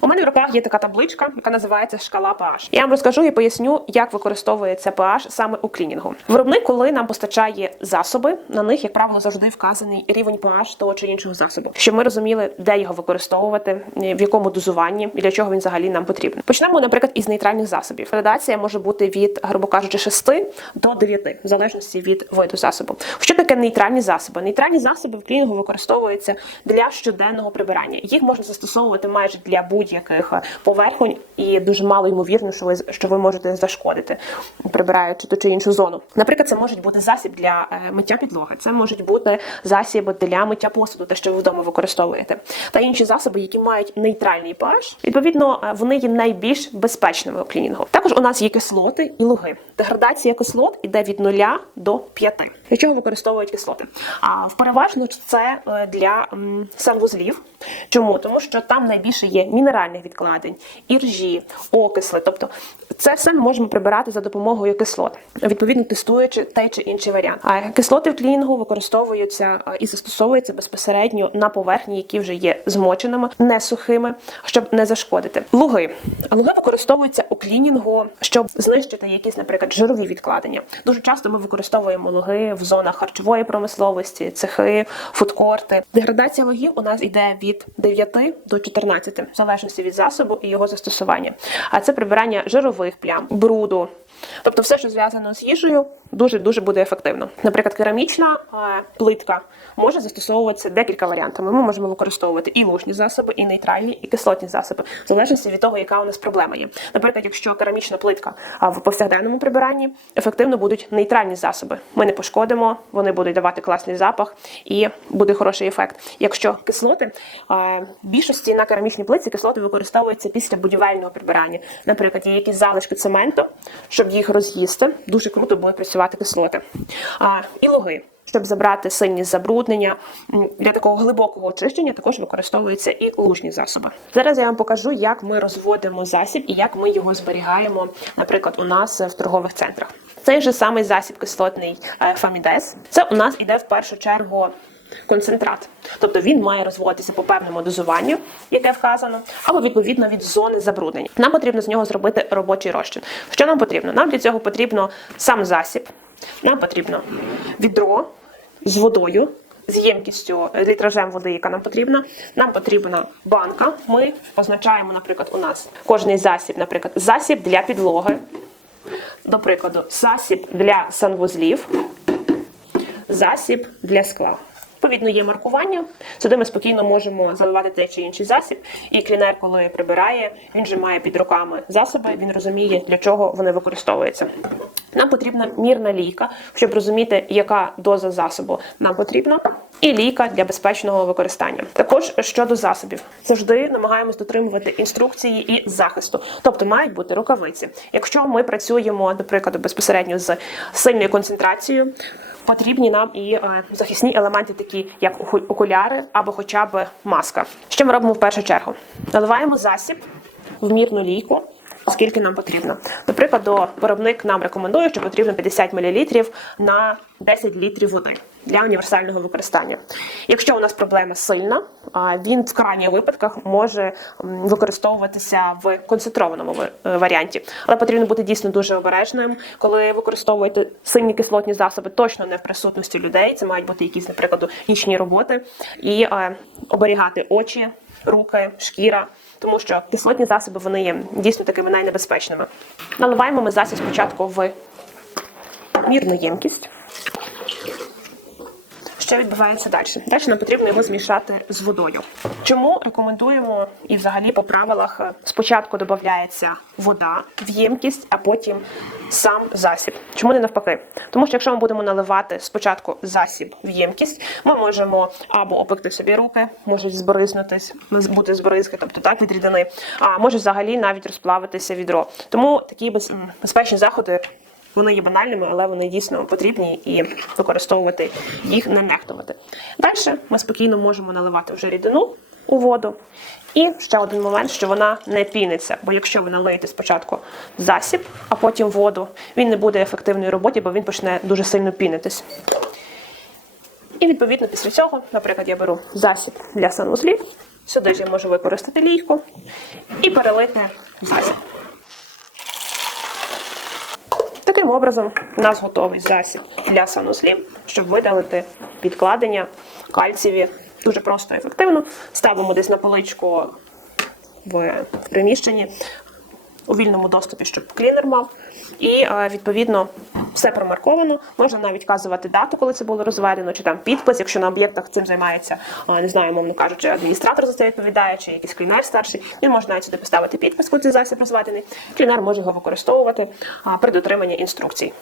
У мене в руках є така табличка, яка називається шкала pH. Я вам розкажу і поясню, як використовується pH саме у клінінгу. Виробник, коли нам постачає засоби, на них, як правило, завжди вказаний рівень pH того чи іншого засобу, щоб ми розуміли, де його використовувати, в якому дозуванні і для чого він взагалі нам потрібен. Почнемо, наприклад, із нейтральних засобів. Градація може бути від, грубо кажучи, 6 до 9, в залежності від виду засобу. Що таке нейтральні засоби? Нейтральні засоби в клінінгу використовуються для щоденного прибирання. Їх можна застосовувати майже для будь-яких поверхонь, і дуже мало ймовірно, що ви що ви можете зашкодити, прибираючи ту чи іншу зону. Наприклад, це може бути засіб для е, миття підлоги, це можуть бути засіби для миття посуду, те, що ви вдома використовуєте, та інші засоби, які мають нейтральний pH. Відповідно, е, вони є найбільш безпечними у клінінгу. Також у нас є кислоти і луги. Деградація кислот іде від 0 до 5. Для чого використовують кислоти? А переважно це е, для санвузлів. Чому? Тому що там найбільше є мінеральних відкладень, іржі, окисли. Тобто це все ми можемо прибирати за допомогою кислот, відповідно тестуючи той чи інший варіант. А кислоти в клінінгу використовуються і застосовуються безпосередньо на поверхні, які вже є змоченими, не сухими, щоб не зашкодити. Луги. Луги використовуються у клінінгу, щоб знищити якісь, наприклад, жирові відкладення. Дуже часто ми використовуємо луги в зонах харчової промисловості, цехи, фудкорти. Деградація лугів у нас йде від 9 до 14, в залежності від засобу і його застосування. А це прибирання жирових плям, бруду. Тобто все, що зв'язано з їжею, дуже дуже буде ефективно. Наприклад, керамічна е, плитка може застосовуватися декілька варіантами. Ми можемо використовувати і лужні засоби, і нейтральні, і кислотні засоби, в залежності від того, яка у нас проблема є. Наприклад, якщо керамічна плитка в повсякденному прибиранні ефективно будуть нейтральні засоби. Ми не пошкодимо, вони будуть давати класний запах і буде хороший ефект. Якщо кислоти е, в більшості на керамічній плитці кислоти використовуються після будівельного прибирання. Наприклад, є якісь залишки цементу, щоб їх роз'їсти. Дуже круто буде працювати кислоти. А, і луги. Щоб забрати сильні забруднення для такого глибокого очищення, також використовуються і лужні засоби. Зараз я вам покажу, як ми розводимо засіб і як ми його зберігаємо, наприклад, у нас в торгових центрах. Цей же самий засіб кислотний Фамідес. Це у нас іде в першу чергу концентрат. Тобто він має розводитися по певному дозуванню, яке вказано, або відповідно від зони забруднення. Нам потрібно з нього зробити робочий розчин. Що нам потрібно? Нам для цього потрібно сам засіб, нам потрібно відро з водою. З ємкістю літражем води, яка нам потрібна. Нам потрібна банка. Ми позначаємо, наприклад, у нас кожний засіб, наприклад, засіб для підлоги, до прикладу, засіб для санвузлів, засіб для скла. Відповідно, є маркування. Сюди ми спокійно можемо заливати той чи інший засіб. І клінер, коли прибирає, він же має під руками засоби, він розуміє, для чого вони використовуються. Нам потрібна мірна лійка, щоб розуміти, яка доза засобу нам потрібна, і лійка для безпечного використання. Також щодо засобів, завжди намагаємось дотримувати інструкції і захисту, тобто мають бути рукавиці. Якщо ми працюємо, до прикладу, безпосередньо з сильною концентрацією. Потрібні нам і е, захисні елементи, такі як оку- окуляри або хоча б маска. Що ми робимо в першу чергу? Наливаємо засіб в мірну лійку, скільки нам потрібно. Наприклад, виробник нам рекомендує, що потрібно 50 мл на 10 літрів води для універсального використання. Якщо у нас проблема сильна, він в крайніх випадках може використовуватися в концентрованому е, варіанті. Але потрібно бути дійсно дуже обережним, коли використовуєте сильні кислотні засоби, точно не в присутності людей. Це мають бути якісь, наприклад, нічні роботи, і е, оберігати очі, руки, шкіра. Тому що кислотні засоби вони є дійсно такими найнебезпечними. Наливаємо ми засіб спочатку в мірну ємкість. Що відбувається далі? Далі нам потрібно його змішати з водою. Чому рекомендуємо і взагалі по правилах е, спочатку додається вода в ємкість, а потім сам засіб. Чому не навпаки? Тому що якщо ми будемо наливати спочатку засіб в ємкість, ми можемо або опекти собі руки, можуть збризнутись, бути збризки, тобто так від рідини, а може взагалі навіть розплавитися відро. Тому такі без- безпечні заходи вони є банальними, але вони дійсно потрібні і використовувати їх не нехтувати. Далі ми спокійно можемо наливати вже рідину у воду. І ще один момент, що вона не піниться. Бо якщо ви налиєте спочатку засіб, а потім воду, він не буде ефективної роботі, бо він почне дуже сильно пінитись. І відповідно після цього, наприклад, я беру засіб для санвузлів Сюди ж я можу використати лійку і перелити засіб. Таким образом, у нас готовий засіб для санузлів, щоб видалити підкладення кальцієві дуже просто і ефективно. Ставимо десь на поличку в приміщенні у вільному доступі, щоб клінер мав. І е, відповідно все промарковано. Можна навіть вказувати дату, коли це було розведено, чи там підпис, якщо на об'єктах цим займається, не знаю, мовно кажучи, адміністратор за це відповідає, чи якийсь клінер старший. Він може навіть сюди поставити підпис, коли цей засіб розведений. Клінер може його використовувати при дотриманні інструкцій.